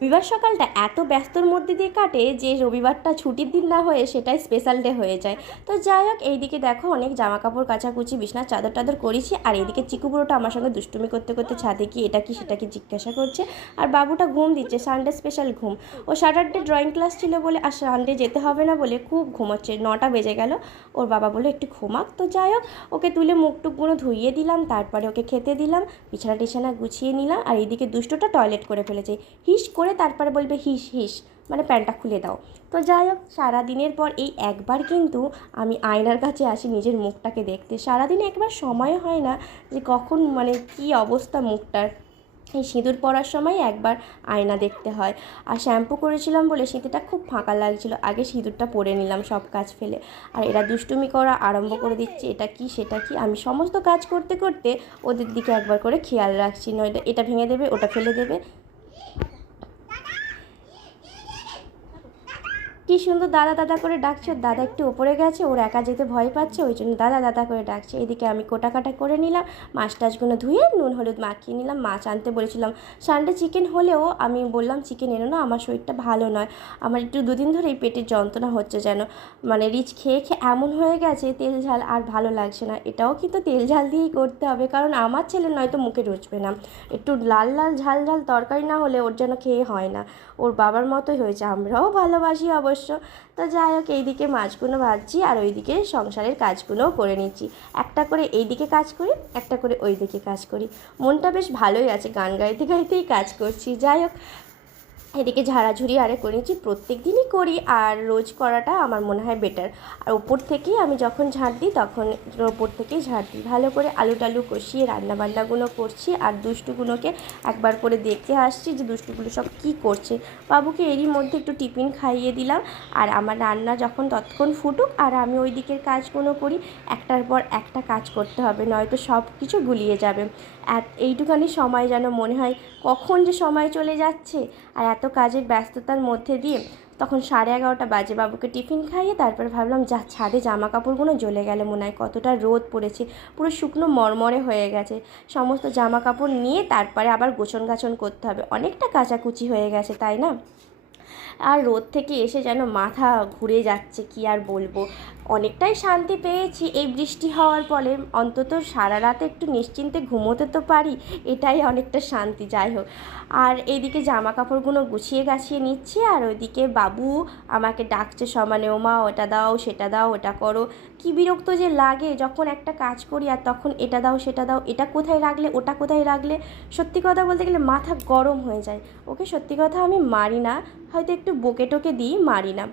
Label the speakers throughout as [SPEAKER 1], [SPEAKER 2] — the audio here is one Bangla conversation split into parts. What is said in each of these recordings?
[SPEAKER 1] রবিবার সকালটা এত ব্যস্তর মধ্যে দিয়ে কাটে যে রবিবারটা ছুটির দিন না হয়ে সেটাই স্পেশাল ডে হয়ে যায়। তো যাই হোক, এইদিকে দেখো অনেক জামা কাপড় কাচাকুচি বিছনার চাদর টাদর করেছি আর এইদিকে চিকু বুড়োটা আমার সঙ্গে দুষ্টুমি করতে করতে ছাদে কি এটা কি সেটা কি জিজ্ঞাসা করছে। আর বাবুটা ঘুম দিচ্ছে সানডে স্পেশাল ঘুম। ও স্যাটারডে ড্রয়িং ক্লাস ছিল বলে আর সানডে যেতে হবে না বলে খুব ঘুমাচ্ছে, নটা বেজে গেল। ওর বাবা বলে একটু ঘুমাক। তো যাই হোক, ওকে তুলে মুখ টুকগুলো ধুইয়ে দিলাম, তারপরে ওকে খেতে দিলাম বিছানা টিছানা গুছিয়ে নিলাম আর এইদিকে দুষ্টটা টয়লেট করে ফেলেছে। হিস করে তারপরে বলবে হিস হিস মানে প্যান্টটা খুলে দাও। তো যাই হোক, সারাদিনের পর এই একবার কিন্তু আমি আয়নার কাছে আসি নিজের মুখটাকে দেখতে। সারাদিনে একবার সময় হয় না যে কখন মানে কি অবস্থা মুখটার। এই সিঁদুর পরার সময় একবার আয়না দেখতে হয়। আর শ্যাম্পু করেছিলাম বলে সিঁথিটা খুব ফাঁকা লাগছিল। আগে সিঁদুরটা পরে নিলাম, সব কাজ ফেলে। আর এরা দুষ্টুমি করা আরম্ভ করে দিচ্ছে, এটা কি, সেটা কি? আমি সমস্ত কাজ করতে করতে ওদের দিকে একবার করে খেয়াল রাখছি। নয়তো এটা ভেঙে দেবে, ওটা ফেলে দেবে। কি সুন্দর দাদা দাদা করে ডাকছে। দাদা একটু ওপরে গেছে, ওর একা যেতে ভয় পাচ্ছে, ওই জন্য দাদা দাদা করে ডাকছে। এদিকে আমি কোটা কাটা করে নিলাম, মাছ টাছগুলো ধুয়ে নুন হলুদ মাখিয়ে নিলাম, মাছ আনতে বলেছিলাম, সানডে চিকেন হলেও আমি বললাম, চিকেন এনো না, আমার শরীরটা ভালো নয়। আমার একটু দুদিন ধরেই পেটের যন্ত্রণা হচ্ছে যেন। মানে রিচ খেয়ে খেয়ে এমন হয়ে গেছে, তেল ঝাল আর ভালো লাগছে না। এটাও কিন্তু তেল ঝাল দিয়েই করতে হবে, কারণ আমার ছেলে নয়তো মুখে রুচবে না। একটু লাল লাল, ঝাল ঝাল তরকারি না হলে ওর যেন খেয়ে হয় না। ওর বাবার মতোই হয়েছে, আমরাও ভালোবাসি অবশ্য। তো যাই হোক, এইদিকে মাছগুলো ভাজছি আর ওইদিকে সংসারের কাজগুলোও করে নিচ্ছি। একটা করে এইদিকে কাজ করি, একটা করে ওইদিকে কাজ করি। মনটা বেশ ভালোই আছে, গান গাইতে গাইতেই কাজ করছি। যাই হোক এদিকে ঝাড়াঝুড়ি আরে করেছি প্রত্যেক দিনই করি আর রোজ করাটা আমার মনে হয় বেটার আর ওপর থেকেই আমি যখন ঝাড় দিই, তখন ওপর থেকেই ঝাড় দিই। ভালো করে আলু টালু কষিয়ে রান্নাবান্নাগুলো করছি আর দুষ্টুগুলোকে একবার করে দেখতে আসছি যে দুষ্টুগুলো সব কী করছে। বাবুকে এরই মধ্যে একটু টিফিন খাইয়ে দিলাম আর আমার রান্না যখন ততক্ষণ ফুটুক আর আমি ওই দিকের কাজগুলো করি, একটার পর একটা কাজ করতে হবে, নয়তো সব কিছু গুলিয়ে যাবে। এইটুখানি সময় যেন মনে হয়, কখন যে সময় চলে যাচ্ছে আর এত কাজের ব্যস্ততার মধ্যে দিয়ে তখন সাড়ে এগারোটা বাজে বাবুকে টিফিন খাইয়ে তারপরে ভাবলাম, যা, ছাদে জামা কাপড়গুলো জ্বলে গেলে মনে হয়, কতটা রোদ পড়েছে, পুরো শুকনো মরমরে হয়ে গেছে। সমস্ত জামা কাপড় নিয়ে তারপরে আবার গোছন গাছন করতে হবে। অনেকটা কাচাকুচি হয়ে গেছে, তাই না? আর রোদ থেকে এসে যেন মাথা ঘুরে যাচ্ছে, কি আর বলব? অনেকটাই শান্তি পেয়েছি। এই বৃষ্টি হওয়ার ফলে অন্তত সারা রাতে একটু নিশ্চিন্তে ঘুমোতে তো পারি, এটাই অনেকটা শান্তি, যাই হোক। আর এইদিকে জামা কাপড়গুলো গুছিয়ে গাছিয়ে নিচ্ছি, আর ওইদিকে বাবু আমাকে ডাকছে সমানে ওমা ওটা দাও, সেটা দাও, ওটা করো। কি বিরক্ত যে লাগে, যখন একটা কাজ করি আর তখন এটা দাও, সেটা দাও, এটা কোথায় রাখলে, ওটা কোথায় রাখলে? সত্যি কথা বলতে গেলে মাথা গরম হয়ে যায়। ওকে সত্যি কথা আমি মারি না, হয়তো একটু বকে টোকে দিই, মারি না।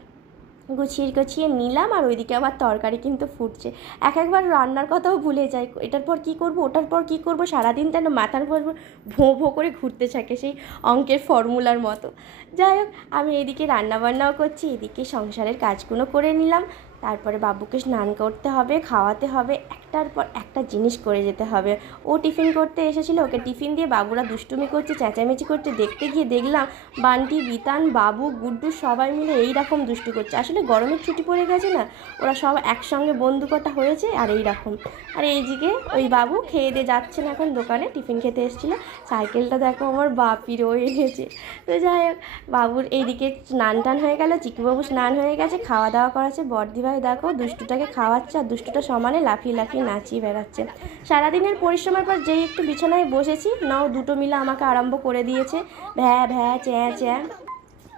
[SPEAKER 1] গুছিয়ে গুছিয়ে নিলাম আর ওইদিকে আবার তরকারি কিন্তু ফুটছে। এক একবার রান্নার কথাও ভুলে যাই। এটার পর কি করব, ওটার পর কি করব, সারাদিন যেন মাথার পর ভোঁ ভোঁ করে ঘুরতে থাকে সেই অঙ্কের ফর্মুলার মতো। যাই হোক, আমি এদিকে রান্নাবান্নাও করছি, এদিকে সংসারের কাজগুলো করে নিলাম। তারপরে বাবুকে স্নান করতে হবে, খাওয়াতে হবে, একটার পর একটা জিনিস করে যেতে হবে। ও টিফিন করতে এসেছিল, ওকে টিফিন দিয়ে বাবুরা দুষ্টুমি করছে, চেঁচামেচি করছে। দেখতে গিয়ে দেখলাম বান্টি, বিতান, বাবু, গুড্ডু সবাই মিলে এই রকম দুষ্টু করছে। আসলে গরমের ছুটি পড়ে গেছে না, ওরা সব একসঙ্গে বন্ধু কটা হয়েছে আর এই রকম আর এইদিকে ওই বাবু খেয়ে দিয়ে যাচ্ছে না এখন দোকানে, টিফিন খেতে এসেছিল। সাইকেলটা দেখো আমার বাপির ও এনেছে তো যাই হোক, বাবুর এইদিকে স্নান টান হয়ে গেল চিকুবাবু স্নান হয়ে গেছে খাওয়া দাওয়া করাচ্ছে বর্দি ভাই দেখো, দুষ্টুটাকে খাওয়াচ্ছে আর দুষ্টুটা সমানে লাফিয়ে লাফিয়ে নাচিয়ে বেড়াচ্ছে। সারাদিনের পরিশ্রমের পর যেই একটু বিছানায় বসেছি, নাও দুটো মিলে আমাকে আরম্ভ করে দিয়েছে। ভ্যা ভ্যা, চ্যাঁ চ্যাঁ।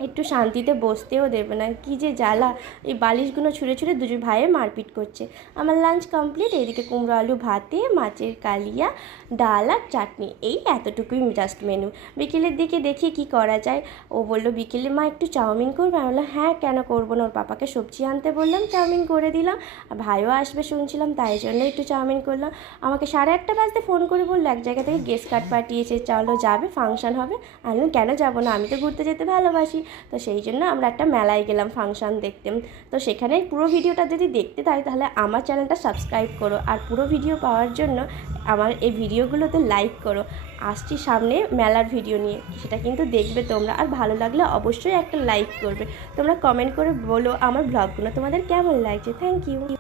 [SPEAKER 1] একটু শান্তিতে বসতেও দেবে না। কি যে জ্বালা। এই বালিশগুলো ছুঁড়ে ছুঁড়ে দুজন ভাইয়ে মারপিট করছে। আমার লাঞ্চ কমপ্লিট এদিকে কুমড়ো আলু ভাতে, মাছের কালিয়া, ডাল আর চাটনি। এই এতটুকুই জাস্ট মেনু বিকেলের দিকে দেখি কি করা যায়। ও বলল, বিকেলে মা একটু চাউমিন করবে? আমি বললাম হ্যাঁ কেন করব না? ওর পাপাকে সবজি আনতে বললাম, চাউমিন করে দিলাম। আর ভাইও আসবে শুনছিলাম, তাই জন্য একটু চাউমিন করলাম। আমাকে সাড়ে আটটা বাজতে ফোন করে বলল, এক জায়গা থেকে গেস্ট কার্ড পাঠিয়েছে, চলো যাবে ফাংশন হবে। আমি কেন যাব না? আমি তো ঘুরতে যেতে ভালোবাসি। তো সেই জন্য আমরা একটা মেলায় গেলাম ফাংশন দেখতে। তো সেখানে পুরো ভিডিওটা যদি দেখতে তাই, তাহলে আমার চ্যানেলটা সাবস্ক্রাইব করো আর পুরো ভিডিও পাওয়ার জন্য আমার এই ভিডিওগুলোতে লাইক করো। আসছি সামনে মেলার ভিডিও নিয়ে, সেটা কিন্তু দেখবে তোমরা। আর ভালো লাগলে অবশ্যই একটা লাইক করবে। তোমরা কমেন্ট করে বলো আমার ব্লগগুলো তোমাদের কেমন লাগছে। Thank you